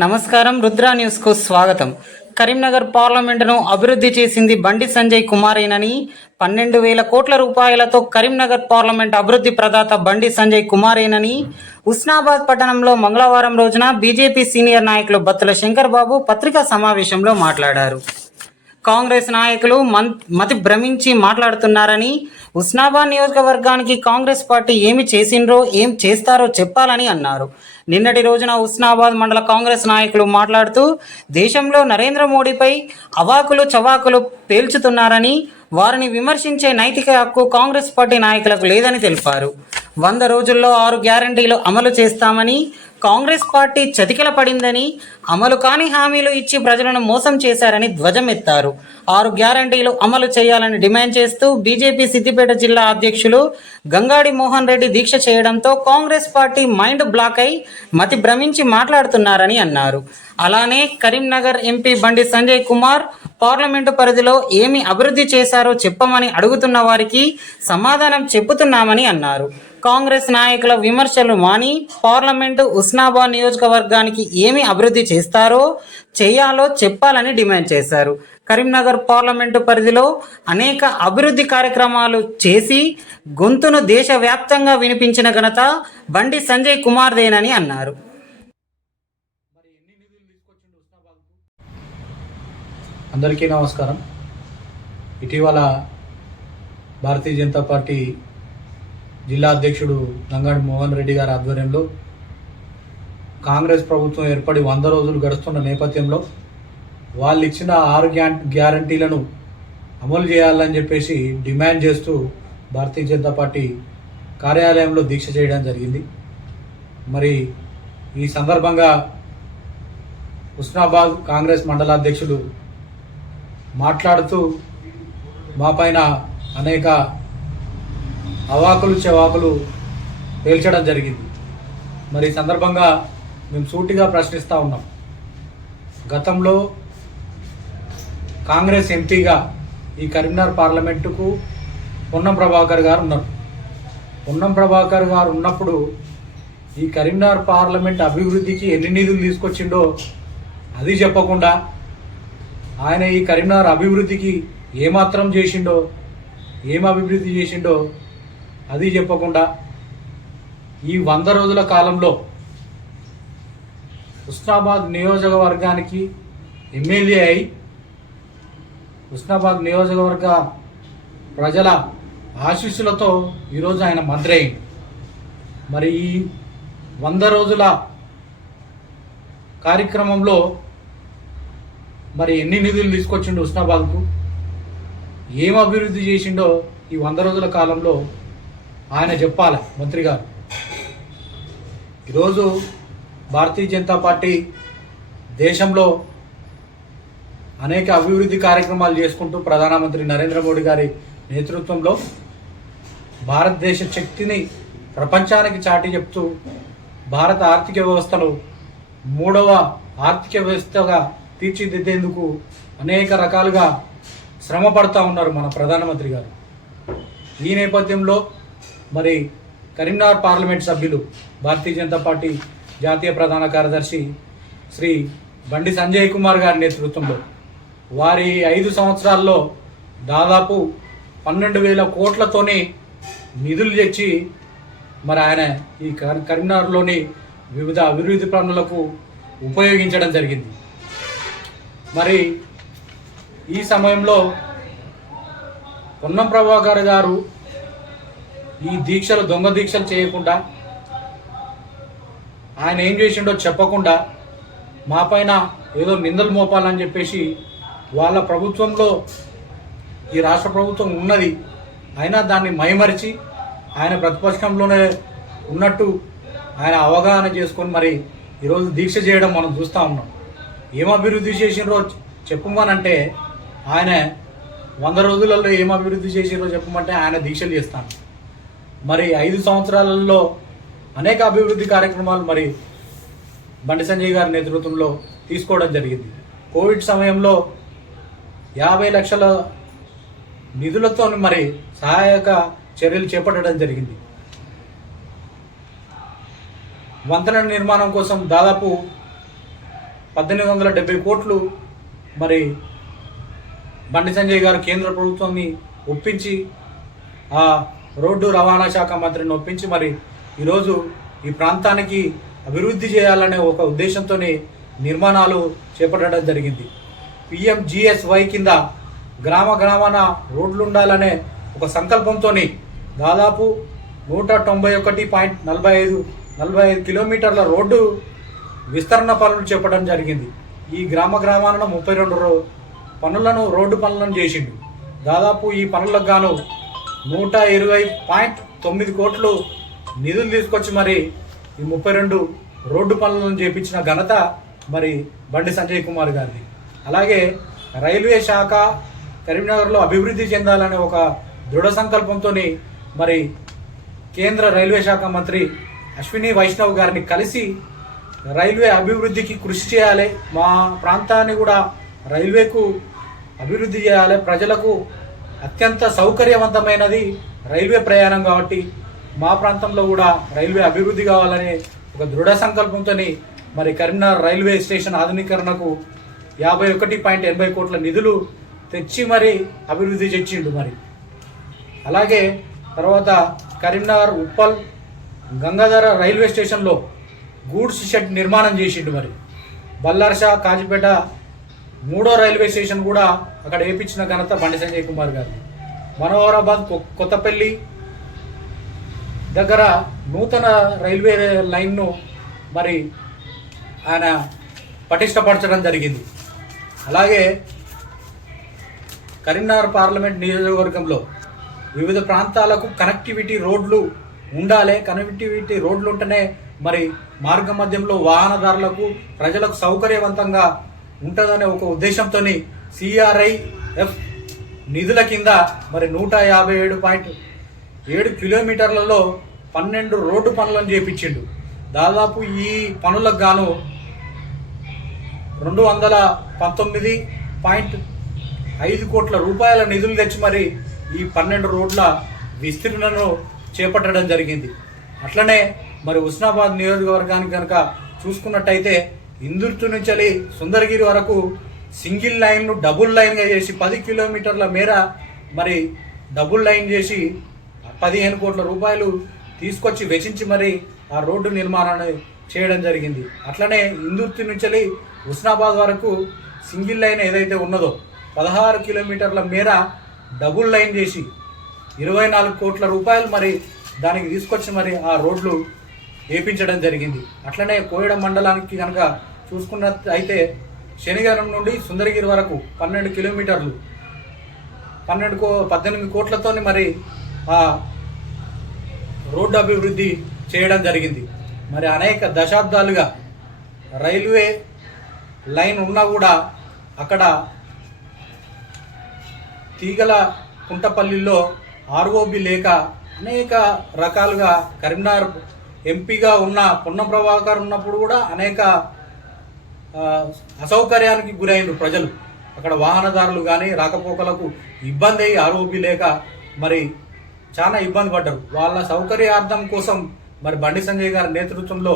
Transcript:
నమస్కారం. రుద్ర న్యూస్కు స్వాగతం. కరీంనగర్ పార్లమెంటును అభివృద్ధి చేసింది బండి సంజయ్ కుమారేనని 12,000 కోట్ల రూపాయలతో కరీంనగర్ పార్లమెంట్ అభివృద్ధి ప్రదాత బండి సంజయ్ కుమారేనని హుస్నాబాద్ పట్టణంలో మంగళవారం రోజున బీజేపీ సీనియర్ నాయకులు బత్తుల శంకర్ బాబు పత్రికా సమావేశంలో మాట్లాడారు. కాంగ్రెస్ నాయకులు మతి భ్రమించి మాట్లాడుతున్నారని, హుస్నాబాద్ నియోజకవర్గానికి కాంగ్రెస్ పార్టీ ఏమి చేసిండ్రో ఏం చేస్తారో చెప్పాలని అన్నారు. నిన్నటి రోజున హుస్నాబాద్ మండల కాంగ్రెస్ నాయకులు మాట్లాడుతూ దేశంలో నరేంద్ర మోడీపై అవాకులు చవాకులు పేల్చుతున్నారని, వారిని విమర్శించే నైతిక హక్కు కాంగ్రెస్ పార్టీ నాయకులకు లేదని తెలిపారు. 100 రోజుల్లో 6 గ్యారంటీలు అమలు చేస్తామని కాంగ్రెస్ పార్టీ చతికిల పడిందని, అమలు కాని హామీలు ఇచ్చి ప్రజలను మోసం చేశారని ధ్వజమెత్తారు. 6 గ్యారంటీలు అమలు చేయాలని డిమాండ్ చేస్తూ బీజేపీ సిద్దిపేట జిల్లా అధ్యక్షులు గంగాడి మోహన్ రెడ్డి దీక్ష చేయడంతో కాంగ్రెస్ పార్టీ మైండ్ బ్లాక్ అయి మతి భ్రమించి మాట్లాడుతున్నారని అన్నారు. అలానే కరీంనగర్ ఎంపీ బండి సంజయ్ కుమార్ పార్లమెంటు పరిధిలో ఏమి అభివృద్ధి చేశారో చెప్పమని అడుగుతున్న వారికి సమాధానం చెబుతున్నామని అన్నారు. కాంగ్రెస్ నాయకుల విమర్శలు మాని పార్లమెంటు హుస్నాబాద్ నియోజకవర్గానికి ఏమి అభివృద్ధి చేయాలో చెప్పాలని డిమాండ్ చేశారు. కరీంనగర్ పార్లమెంటు పరిధిలో అనేక అభివృద్ధి కార్యక్రమాలు చేసి గొంతును దేశవ్యాప్తంగా వినిపించిన ఘనత బండి సంజయ్ కుమార్దేనని అన్నారు. అందరికీ నమస్కారం. ఇటీవల భారతీయ జనతా పార్టీ జిల్లా అధ్యక్షుడు గంగాడి మోహన్ రెడ్డి గారి ఆధ్వర్యంలో కాంగ్రెస్ ప్రభుత్వం ఏర్పడి 100 రోజులు గడుస్తున్న నేపథ్యంలో వాళ్ళు ఇచ్చిన 6 గ్యారంటీలను అమలు చేయాలని చెప్పేసి డిమాండ్ చేస్తూ భారతీయ జనతా పార్టీ కార్యాలయంలో దీక్ష చేయడం జరిగింది. మరి ఈ సందర్భంగా హుస్నాబాద్ కాంగ్రెస్ మండలాధ్యక్షుడు మాట్లాడుతూ మా పైన అనేక అవాకులు చెవాకులు పేల్చడం జరిగింది. మరి ఈ సందర్భంగా మేము సూటిగా ప్రశ్నిస్తూ ఉన్నాం. గతంలో కాంగ్రెస్ ఎంపీగా ఈ కరీంనగర్ పార్లమెంటుకు పొన్నం ప్రభాకర్ గారు ఉన్నారు. పొన్నం ప్రభాకర్ గారు ఉన్నప్పుడు ఈ కరీంనగర్ పార్లమెంట్ అభివృద్ధికి ఎన్ని నిధులు తీసుకొచ్చిండో అది చెప్పకుండా, ఆయన ఈ కరీంనగర్ అభివృద్ధికి ఏమాత్రం చేసిండో, ఏం అభివృద్ధి చేసిండో అది చెప్పకుండా ఈ 100 రోజుల కాలంలో హుస్నాబాద్ నియోజకవర్గానికి ఎమ్మెల్యే అయి హుస్నాబాద్ నియోజకవర్గ ప్రజల ఆశీస్సులతో ఈరోజు ఆయన మంత్రి అయింది. మరి ఈ 100 రోజుల కార్యక్రమంలో మరి ఎన్ని నిధులు తీసుకొచ్చిండో హుస్నాబాద్కు, ఏం అభివృద్ధి చేసిండో ఈ 100 రోజుల కాలంలో ఆయన చెప్పాలి మంత్రి గారు. ఈరోజు భారతీయ జనతా పార్టీ దేశంలో అనేక అభివృద్ధి కార్యక్రమాలు చేసుకుంటూ ప్రధానమంత్రి నరేంద్ర మోడీ గారి నేతృత్వంలో భారతదేశ శక్తిని ప్రపంచానికి చాటి చెప్తూ భారత ఆర్థిక వ్యవస్థలో 3వ ఆర్థిక వ్యవస్థగా తీర్చిదిద్దేందుకు అనేక రకాలుగా శ్రమ పడుతూ ఉన్నారు మన ప్రధానమంత్రి గారు. ఈ నేపథ్యంలో మరి కరీంనగర్ పార్లమెంట్ సభ్యులు భారతీయ జనతా పార్టీ జాతీయ ప్రధాన కార్యదర్శి శ్రీ బండి సంజయ్ కుమార్ గారి నేతృత్వంలో వారి 5 సంవత్సరాల్లో దాదాపు 12,000 కోట్లతోనే నిధులు తెచ్చి మరి ఆయన ఈ కరీంనగర్లోని వివిధ అభివృద్ధి పనులకు ఉపయోగించడం జరిగింది. మరి ఈ సమయంలో పొన్నం ప్రభాకర్ గారు ఈ దీక్షలు దొంగ దీక్షలు చేయకుండా, ఆయన ఏం చేసిండో చెప్పకుండా మా పైన ఏదో నిందలు మోపాలని చెప్పేసి వాళ్ళ ప్రభుత్వంలో ఈ రాష్ట్ర ప్రభుత్వం ఉన్నది అయినా దాన్ని మైమరిచి ఆయన ప్రతిపక్షంలోనే ఉన్నట్టు ఆయన అవగాహన చేసుకొని మరి ఈరోజు దీక్ష చేయడం మనం చూస్తూ ఉన్నాం. ఏం అభివృద్ధి చేసినరో చెప్పమనంటే ఆయన 100 రోజులలో ఏం అభివృద్ధి చేసినరో చెప్పమంటే ఆయన దీక్షలు చేస్తాను. మరి 5 సంవత్సరాలలో అనేక అభివృద్ధి కార్యక్రమాలు మరి బండి సంజయ్ గారి నేతృత్వంలో తీసుకోవడం జరిగింది. కోవిడ్ సమయంలో 50 లక్షల నిధులతో మరి సహాయక చర్యలు చేపట్టడం జరిగింది. వంతెన నిర్మాణం కోసం దాదాపు 1870 కోట్లు మరి బండి సంజయ్ గారు కేంద్ర ప్రభుత్వాన్ని ఒప్పించి ఆ రోడ్డు రవాణా శాఖ మంత్రిని ఒప్పించి మరి ఈరోజు ఈ ప్రాంతానికి అభివృద్ధి చేయాలనే ఒక ఉద్దేశంతో నిర్మాణాలు చేపట్టడం జరిగింది. PMGSY కింద గ్రామాన రోడ్లు ఉండాలనే ఒక సంకల్పంతో దాదాపు 191.45 కిలోమీటర్ల రోడ్డు విస్తరణ పనులు చేపట్టడం జరిగింది. ఈ గ్రామాన 32 రోడ్డు పనులను చేసిండు. దాదాపు ఈ పనులకు గాను 120.9 కోట్లు నిధులు తీసుకొచ్చి మరి ఈ 32 రోడ్డు పనులను చేపించిన ఘనత మరి బండి సంజయ్ కుమార్ గారిది. అలాగే రైల్వే శాఖ కరీంనగర్లో అభివృద్ధి చెందాలనే ఒక దృఢ సంకల్పంతో మరి కేంద్ర రైల్వే శాఖ మంత్రి అశ్విని వైష్ణవ్ గారిని కలిసి రైల్వే అభివృద్ధికి కృషి చేయాలి, మా ప్రాంతాన్ని కూడా రైల్వేకు అభివృద్ధి చేయాలి, ప్రజలకు అత్యంత సౌకర్యవంతమైనది రైల్వే ప్రయాణం కాబట్టి మా ప్రాంతంలో కూడా రైల్వే అభివృద్ధి కావాలనే ఒక దృఢ సంకల్పంతో మరి కరీంనగర్ రైల్వే స్టేషన్ ఆధునీకరణకు 51.80 కోట్ల నిధులు తెచ్చి మరి అభివృద్ధి చేసిండు. మరి అలాగే తర్వాత కరీంనగర్ ఉప్పల్ గంగాధర రైల్వే స్టేషన్లో గూడ్స్ షెడ్ నిర్మాణం చేసిండు. మరి బల్లార్షా కాజిపేట 3వ రైల్వే స్టేషన్ కూడా అక్కడ వేయించిన ఘనత బండి సంజయ్ కుమార్ గారు. మనోహరాబాద్ కొత్తపల్లి దగ్గర నూతన రైల్వే లైన్ను మరి ఆయన పటిష్టపరచడం జరిగింది. అలాగే కరీంనగర్ పార్లమెంట్ నియోజకవర్గంలో వివిధ ప్రాంతాలకు కనెక్టివిటీ రోడ్లు ఉండాలి. కనెక్టివిటీ రోడ్లు ఉంటేనే మరి మార్గ మధ్యంలో వాహనదారులకు ప్రజలకు సౌకర్యవంతంగా ఉంటుందనే ఒక ఉద్దేశంతో CRIF నిధుల కింద మరి 157.7 కిలోమీటర్లలో 12 రోడ్డు పనులను చేపించిండు. దాదాపు ఈ పనులకు గాను 219.5 కోట్ల రూపాయల నిధులు తెచ్చి మరి ఈ 12 రోడ్ల విస్తీర్ణను చేపట్టడం జరిగింది. అట్లనే మరి హుస్నాబాద్ నియోజకవర్గానికి కనుక చూసుకున్నట్టయితే ఇందుర్తి నుంచి సుందరగిరి వరకు సింగిల్ లైన్ను డబుల్ లైన్గా చేసి 10 కిలోమీటర్ల మేర మరి డబుల్ లైన్ చేసి 15 కోట్ల రూపాయలు తీసుకొచ్చి వెచ్చించి మరి ఆ రోడ్డు నిర్మాణాన్ని చేయడం జరిగింది. అట్లనే ఇందుర్తి నుంచి హుస్నాబాద్ వరకు సింగిల్ లైన్ ఏదైతే ఉన్నదో 16 కిలోమీటర్ల మేర డబుల్ లైన్ చేసి 24 కోట్ల రూపాయలు మరి దానికి తీసుకొచ్చి మరి ఆ రోడ్లు వేపించడం జరిగింది. అట్లనే కోయడ మండలానికి కనుక చూసుకున్నట్టయితే శనిగారం నుండి సుందరగిరి వరకు 12 కిలోమీటర్లు 18 కోట్లతో మరి ఆ రోడ్డు అభివృద్ధి చేయడం జరిగింది. మరి అనేక దశాబ్దాలుగా రైల్వే లైన్ ఉన్నా కూడా అక్కడ తీగల కుంటపల్లిలో ROB లేక అనేక రకాలుగా కరీంనగర్ ఎంపీగా ఉన్న పొన్నం ప్రభాకర్ ఉన్నప్పుడు కూడా అనేక అసౌకర్యానికి గురైన ప్రజలు, అక్కడ వాహనదారులు కానీ రాకపోకలకు ఇబ్బంది అయ్యి ROB లేక మరి చాలా ఇబ్బంది పడ్డారు. వాళ్ళ సౌకర్యార్థం కోసం మరి బండి సంజయ్ గారి నేతృత్వంలో